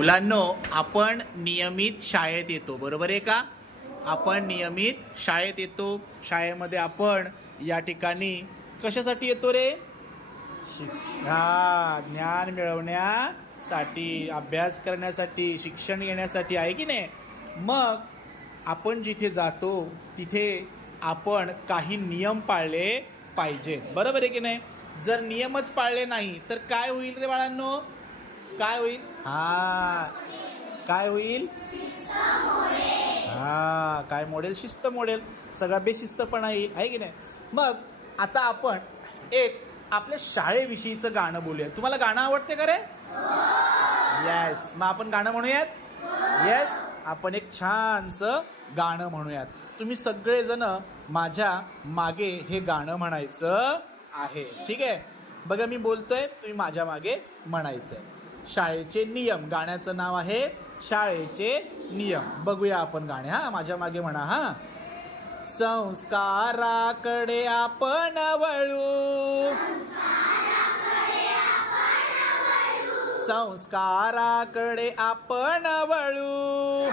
मुलांनो, आपण नियमित शाळेत येतो, बरोबर आहे का? आपण नियमित शाळेत येतो. शाळेमध्ये आपण या ठिकाणी कशासाठी येतो रे? ज्ञान मिळवण्यासाठी, अभ्यास करण्यासाठी, शिक्षण घेण्यासाठी, आहे की नाही? मग आपण जिथे जातो तिथे आपण काही नियम पाळले पाहिजेत, बरोबर आहे की नाही? जर नियमच पाळले नाही तर काय होईल रे बाळांनो? काय होईल? काय होईल? काय मोडेल? शिस्त मोडेल, सगळा बेशिस्तपणा येईल, आहे की नाही? मग आता आपण एक आपल्या शाळेविषयीचं गाणं बोलूया. तुम्हाला गाणं आवडते का रे? येस. मग आपण गाणं म्हणूयात. येस, आपण एक छानसं गाणं म्हणूयात. तुम्ही सगळेजण माझ्या मागे हे गाणं म्हणायचं आहे, ठीक आहे? बघा, मी बोलतोय, तुम्ही माझ्या मागे म्हणायचं. शाळेचे नियम, गाण्याचं नाव आहे शाळेचे नियम. बघूया आपण गाणे. माझ्या मागे म्हणा. संस्काराकडे आपण वळू, संस्काराकडे आपण वळू,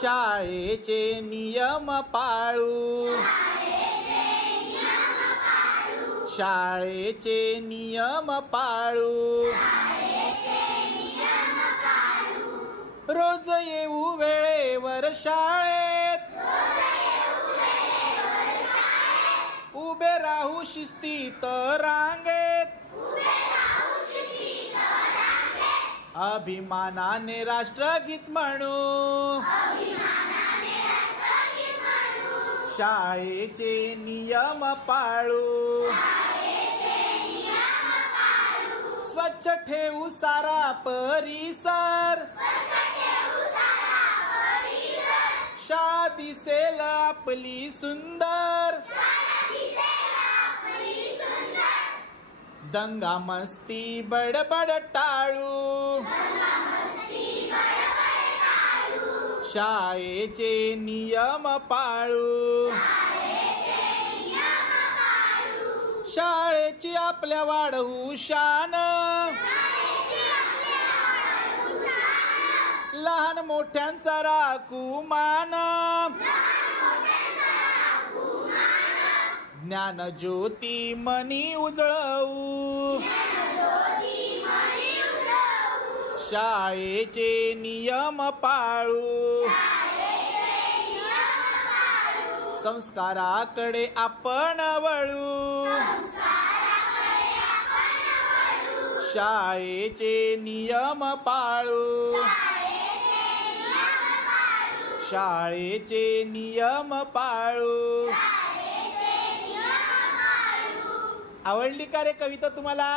शाळेचे नियम पाळू, शाळेचे नियम पाळू, रोज येऊ वेळेवर शाळेत, उभे राहू शिस्तीत रांगेत, अभिमानाने राष्ट्रगीत म्हणू, शाळेचे नियम पाळू, स्वच्छ ठेवू सारा परिसर, शाळा दिसेल आपली सुंदर, दंगा मस्ती बडबड टाळू, शाळेचे नियम पाळू, शाळेची आपल्या वाढवू शान, लहान मोठ्यांचा राखू मान, ज्ञान ज्योती मनी उजळवू, शाळेचे नियम पाळू, संस्काराकडे आपण वळू, शाळेचे नियम पाळू, शाळेचे नियम पाळू. आवडली का रे कविता तुम्हाला?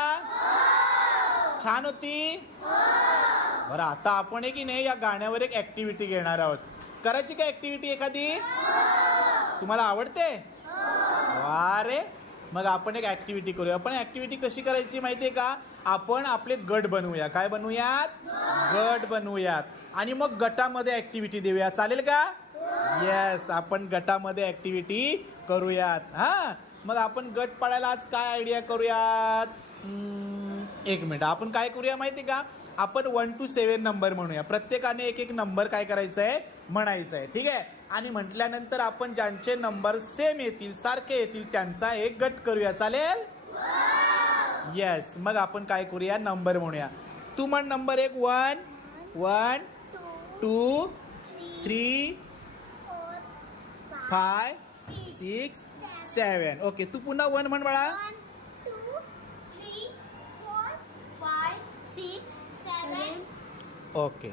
छान होती? बरं, आता आपण की नाही या गाण्यावर एक ऍक्टिव्हिटी घेणार आहोत. करायची का ऍक्टिव्हिटी एखादी? तुम्हाला आवडते? वा रे. मग आपण एक ऍक्टिव्हिटी करूया. आपण ऍक्टिव्हिटी कशी करायची माहितीये का? आपण आपले गट बनवूया. काय बनवूयात? गट बनवूयात. आणि मग गटामध्ये ऍक्टिव्हिटी देऊया. चालेल का? येस, आपण गटामध्ये ऍक्टिव्हिटी करूयात. मग आपण गट पाडायला आज काय आयडिया करूयात? एक मिनिट. आपण काय करूया माहिती का? आपण 1 to 7 नंबर म्हणूया. प्रत्येकाने एक एक नंबर काय करायचं आहे? म्हणायचं आहे, ठीक आहे? आणि म्हटल्यानंतर आपण ज्यांचे नंबर सेम येतील, सारखे येतील, त्यांचा एक गट करूया. चालेल? येस. मग आपण काय करूया? नंबर म्हणूया. तू म्हण नंबर 1. 1 2 3 5 6 7. ओके. तू पुन्हा 1 म्हण बाळा. 1 2 3 4 5 6 7. ओके.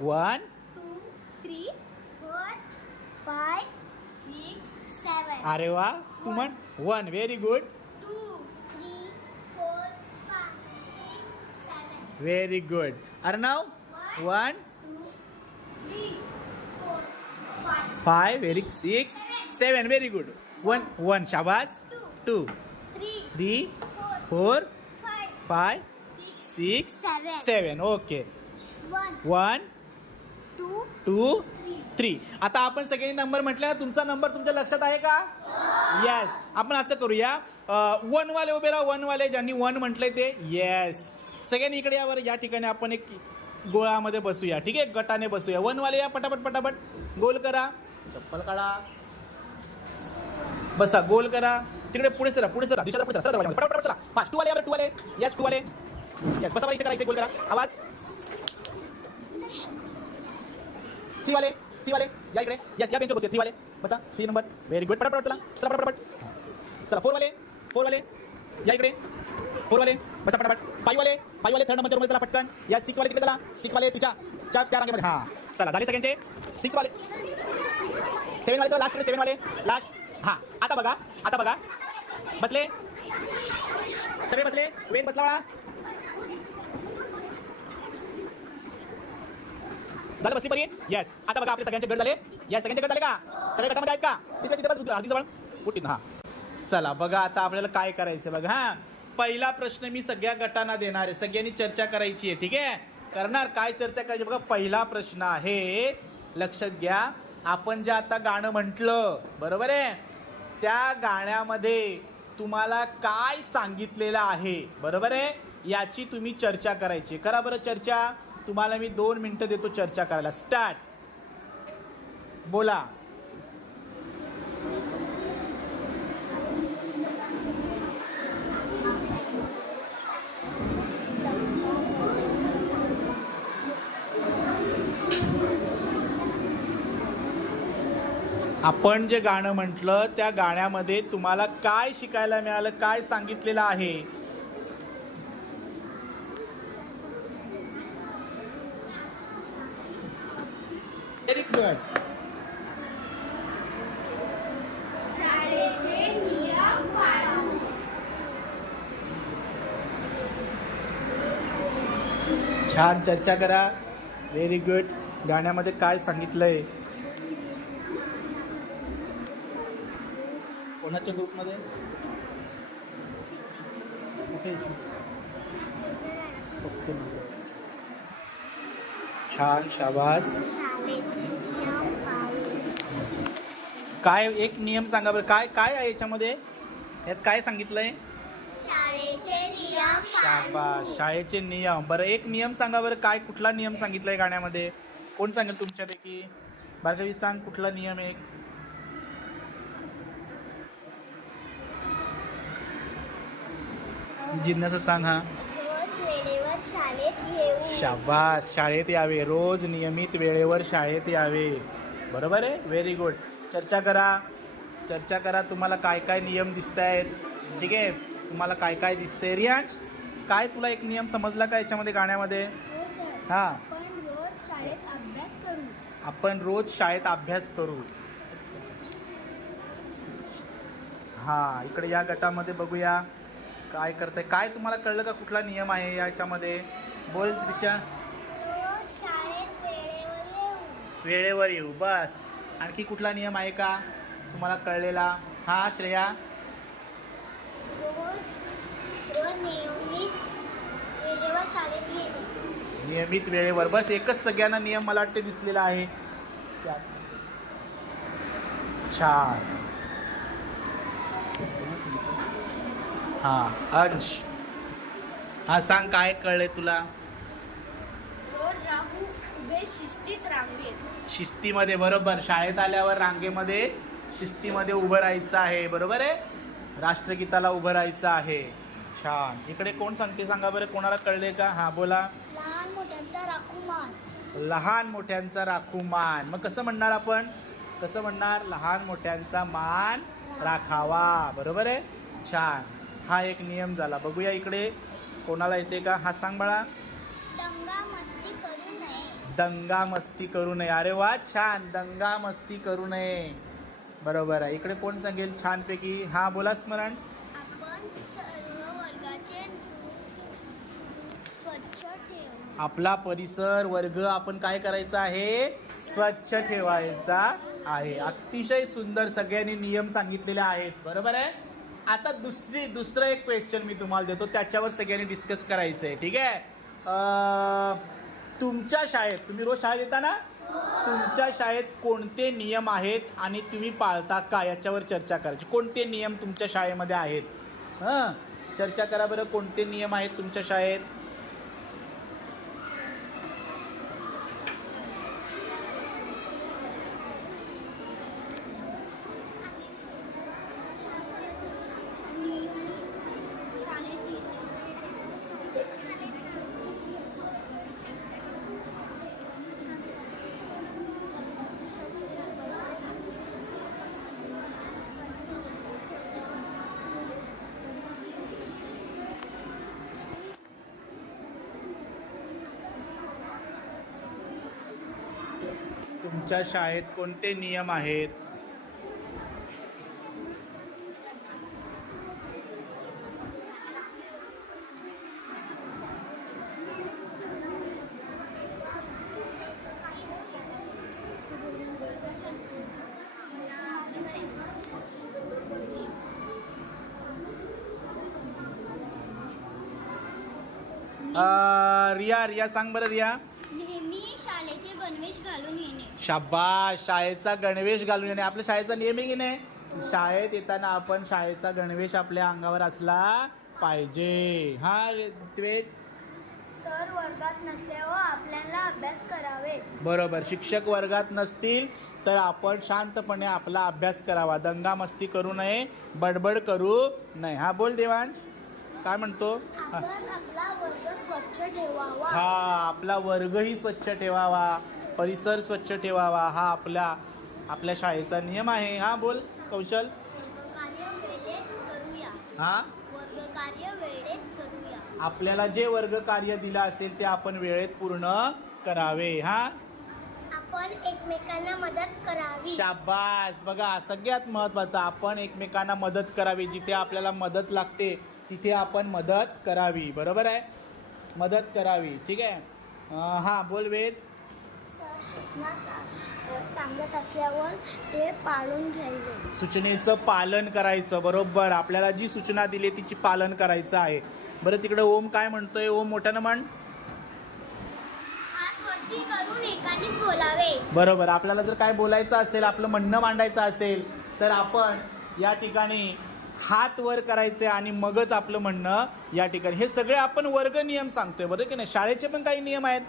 1 2 3 4 5 6 7. अरे वा. तू म्हण 1. Very good. 2 3 4 5 6 7. Very good. Arnav 1 2 3 4 5 5 very 6 7. Very good. 1 शाबास. 2 3 4 5 6 7. ओके. 1 2 2 3 3. आता आपण सगळ्यांनी नंबर म्हटले ना, तुमचा नंबर तुमच्या लक्षात आहे का? येस. आपण असं करूया, 1 वाले उभे राहा, 1 वाले ज्यांनी 1 म्हटलंय ते. येस. सगळ्यांनी इकडे यावर, या ठिकाणी आपण एक गोळामध्ये बसूया, ठीक आहे, गटाने बसूया. 1 वाले या, पटापट पटापट गोल करा, चप्पल काढा, बसा, गोल करा. तिकडे पुढे सरा, पुढे सरा, दिशा पुढे सरा, पटापट चला. 5 2 वाले या, 2 वाले. येस 2 वाले. येस, बसा, इथे करा, इथे गोल करा. आवाज. 3 वाले, 3 वाले या इकडे. येस, या बेंचवर बसूया. 3 वाले बसा, 3 नंबर. Very good. पटापट चला, चला पटापट. चला 4 वाले, 4 वाले या इकडे. 4 वाले बसा पटापट. 5 वाले, 5 वाले थर्ड नंबरच्या रूममध्ये चला पटकन. या 6 वाले तिकडे चला. 6 वाले तिच्या त्या रांगेमध्ये. हां, चला झाले सगळ्यांचे. 6 वाले. 7 वाले, लास्ट 7 वाले लास्ट. हां, आता बघा, आता बघा, बसले सगळे, बसले, वेग बसला बाळा. झालं बसली परी. येस. आता बघा आपले सगळ्यांचे गट झाले. येस, सगळ्यांचे गट झाले का? सगळे गटामध्ये आहेत का? तिथे तिथे बस, अर्धी जवळ उठीन. हां, चला बघा आता आपल्याला काय करायचं बघा. हां, पहिला प्रश्न मी सगळ्या गटांना देणार आहे. सगळ्यांनी चर्चा करायची आहे, ठीक आहे? करणार. काय चर्चा करायची बघा. पहिला प्रश्न आहे, लक्षात घ्या, आपण जे आता गाणं म्हटलं, बरोबर आहे, त्या गाण्यामध्ये तुम्हाला काय सांगितलेलं आहे, बरोबर आहे, याची तुम्ही चर्चा करायची. करा बरं चर्चा. तुम्हाला मी 2 मिनिटं देतो चर्चा करायला. स्टार्ट. बोला. आपण जे गाणं म्हटलं त्या गाण्यामध्ये तुम्हाला काय शिकायला मिळालं, काय सांगितलेलं आहे? Very good. शाळेचे नियम पाळा. छान चर्चा करा. Very good. गाण्यामध्ये काय सांगितलंय? कोणाच्या ग्रुपमध्ये? छान, शाबास. शाळेचे नियम पाळा. काय एक नियम सांगा बरं. काय काय आहे याच्यामध्ये? यात काय सांगितलंय? शाळेचे नियम शाबास. शाळेचे नियम. बरं एक नियम सांगा बरं. काय, कुठला नियम सांगितलाय गाण्यामध्ये? कोण सांगेल तुमच्यापैकी? भार्गवी सांग, कुठला नियम आहे? जिज्ञासा सांग. हा, रोज वेळेवर शाळेत येऊ. शाबास. शाळेत यावे, रोज नियमित वेळेवर शाळेत यावे. बरोबर आहे. Very good. चर्चा करा, चर्चा करा. तुम्हाला काय काय नियम दिसत आहेत, ठीक आहे? तुम्हाला काय काय दिसतंय? रियांश, काय तुला एक नियम समजला का याच्यामध्ये गाण्यामध्ये? हां, आपण रोज शाळेत अभ्यास करू. आपण रोज शाळेत अभ्यास करू. हां, इकडे या गटामध्ये बघूया काय करताय. काय तुम्हाला कळलं का कुठला नियम आहे याच्यामध्ये? बोल दिशा. रोज शाळेत वेळेवर येऊ. वेळेवर येऊ. बस. आणखी कुठला नियम आहे का तुम्हाला कळलेला? हा श्रेया. रोज नियमित वेळेवर शाळेत येऊ. नियमित वेळेवर. बस एकच सगळ्यांना नियम मला वाटते दिसलेला आहे. छान. हां, अंश. हा सांग, काय कळलंय तुला? रोज राहू उभे शिस्तीत रांगेत. शिस्तीमध्ये. बरोबर. शाळेत आल्यावर रांगेमध्ये शिस्तीमध्ये उभं राहायचं आहे. बरोबर आहे. राष्ट्रगीताला उभं राहायचं आहे. छान. इकडे कोण सांगते सांगा बरं, कोणाला कळले का? हां बोला. लहान मोठ्यांचा राखू मान. लहान मोठ्यांचा राखू मान. मग कसं म्हणणार आपण? कसं म्हणणार? लहान मोठ्यांचा मान राखावा. बरोबर आहे. छान. हा एक नियम झाला. बघूया इकडे कोणाला येते का? हा सांग बाळा. दंगा मस्ती करू नये. दंगा मस्ती करू नये. अरे वा, छान. दंगा मस्ती करू नये. बरोबर आहे. इकडे कोण सांगेल छानपैकी? हा बोला स्मरण. आपण सर्व वर्गाचे स्वच्छ ठेवू. आपला परिसर, वर्ग आपण काय करायचा आहे? स्वच्छ ठेवायचा आहे. अतिशय सुंदर सगळ्यांनी नियम सांगितलेले आहेत. बरोबर आहे. आता दुसरं एक क्वेश्चन मी तुम्हाला देतो, त्याच्यावर सगळ्यांनी डिस्कस करायचं आहे, ठीक आहे? तुमच्या शाळेत, तुम्ही रोज शाळेत येता ना? तुमच्या शाळेत कोणते नियम आहेत आणि तुम्ही पाळता का याच्यावर चर्चा करायची. कोणते नियम तुमच्या शाळेमध्ये आहेत हां चर्चा करा बरं. कोणते नियम आहेत तुमच्या शाळेत. तुमच्या शाळेत कोणते नियम आहेत. रिया सांग बरं रिया. नेहमी शाळेचे गणवेश घालून येणे. शाबाश. शाळेचा गणवेश घालून येणे आपल्या शाळेचा नियम आहे की नाही. शाळेत येताना आपण शाळेचा गणवेश आपल्या अंगावर असला पाहिजे. हा द्वेज. सर वर्गात नसल्यावर आपल्याला अभ्यास करावे. बरोबर. शिक्षक वर्गात नसतील तर आपण शांतपणे आपला अभ्यास करावा. दंगा मस्ती करू नये. बडबड करू नये. हा बोल देवांश काय म्हणतो. आपण आपला वर्ग स्वच्छ ठेवावा. हा आपला वर्गही स्वच्छ ठेवावा. परिसर स्वच्छ ठेवावा. हा आपल्या शाळेचा नियम आहे. हा बोल कौशल. वर्गकार्य वेळेत करूया. हा वर्गकार्य वेळेत करूया. आपल्याला जे वर्ग कार्य दिलं असेल ते आपण वेळेत पूर्ण करावे. हा आपण एकमेकांना मदत करावी. शाबास. बघा सगळ्यात महत्त्वाचं आपण एकमेकांना मदत करावी. जिथे आपल्याला मदत लागते तिथे आपण मदत करावी. बरोबर आहे. मदत करावी. ठीक आहे. हा बोल वेद. सर सूचना सांगत असल्यावर ते पाळून घ्यावे. सूचनेचं पालन करायचं. बरोबर. आपल्याला जी सूचना दिली तिची पालन करायचं आहे. बरं तिकडे ओम काय म्हणतोय. ओम मोठ्यानं म्हण. हात वरती करून एकानेच बोलावे. बरोबर. आपल्याला जर काय बोलायचं असेल आपलं म्हणणं मांडायचं असेल तर आपण या ठिकाणी हात वर करायचे आणि मगच आपलं म्हणणं या ठिकाणी. हे सगळे आपण वर्ग नियम सांगतोय बरं की नाही. शाळेचे पण काही नियम आहेत.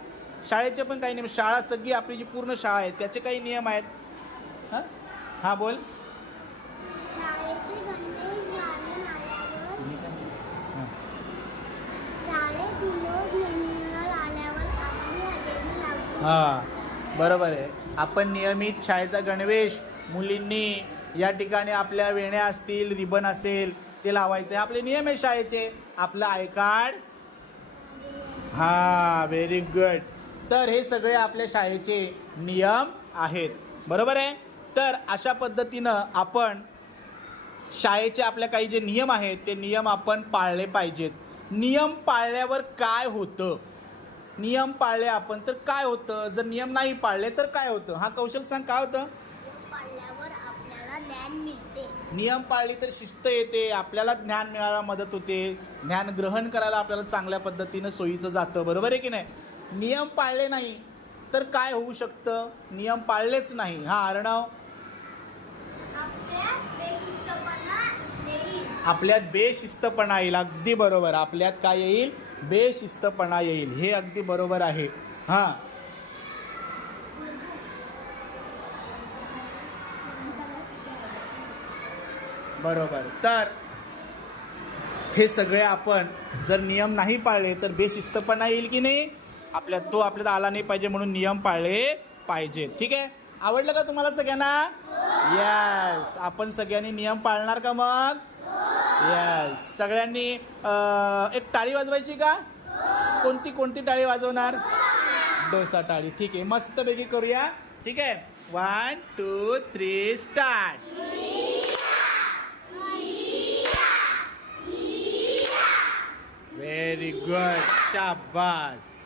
शाळेचे पण काही नियम. शाळा सगळी आपली जी पूर्ण शाळा आहे त्याचे काही नियम आहेत. हां हां बोल. शाळेचे गणवेश घालून आल्यावर आपली हजेरी लावतो. हां बरोबर आहे. आपण नियमित शाळेचा गणवेश मुलींनी या ठिकाणी आपल्या वेण्या असतील रिबन असेल ते लावायचे. आपले नियम आहे शाळेचे. आपलं आय कार्ड. हां व्हेरी गुड. तर हे सगळे आपल्या शाळेचे नियम आहेत. बरोबर आहे. तर अशा पद्धतीनं आपण शाळेचे आपल्या काही जे नियम आहेत ते नियम आपण पाळले पाहिजेत. नियम पाळल्यावर काय होतं. नियम पाळले आपण तर काय होतं. जर नियम नाही पाळले तर काय होतं. हा कौशल सांग काय होतं. पाळल्यावर आपल्याला ज्ञान मिळते. नियम पाळली तर शिस्त येते. आपल्याला ज्ञान मिळायला मदत होते. ज्ञान ग्रहण करायला आपल्याला चांगल्या पद्धतीनं सोयीचं जातं. बरोबर आहे की नाही. नियम पाळले नाही तर काय होऊ शकतं. नियम पाळलेच नाही. हा अर्णव. आपल्यात बेशिस्तपणा येईल. अगदी बरोबर. आपल्यात काय येईल. बेशिस्तपणा येईल. हे अगदी बरोबर आहे. हां बरोबर. तर हे सगळे आपण जर नियम नाही पाळले तर बेशिस्तपणा येईल की नाही. आपल्यात आला नाही पाहिजे म्हणून नियम पाळले पाहिजे. ठीक आहे. आवडलं का तुम्हाला सगळ्यांना. येस. आपण सगळ्यांनी नियम पाळणार का मग. येस. सगळ्यांनी एक टाळी वाजवायची का. कोणती टाळी वाजवणार. डोसा टाळी. ठीक आहे. मस्तपैकी करूया. ठीक आहे. 1 2 3 स्टार्ट. Very good. शाबास.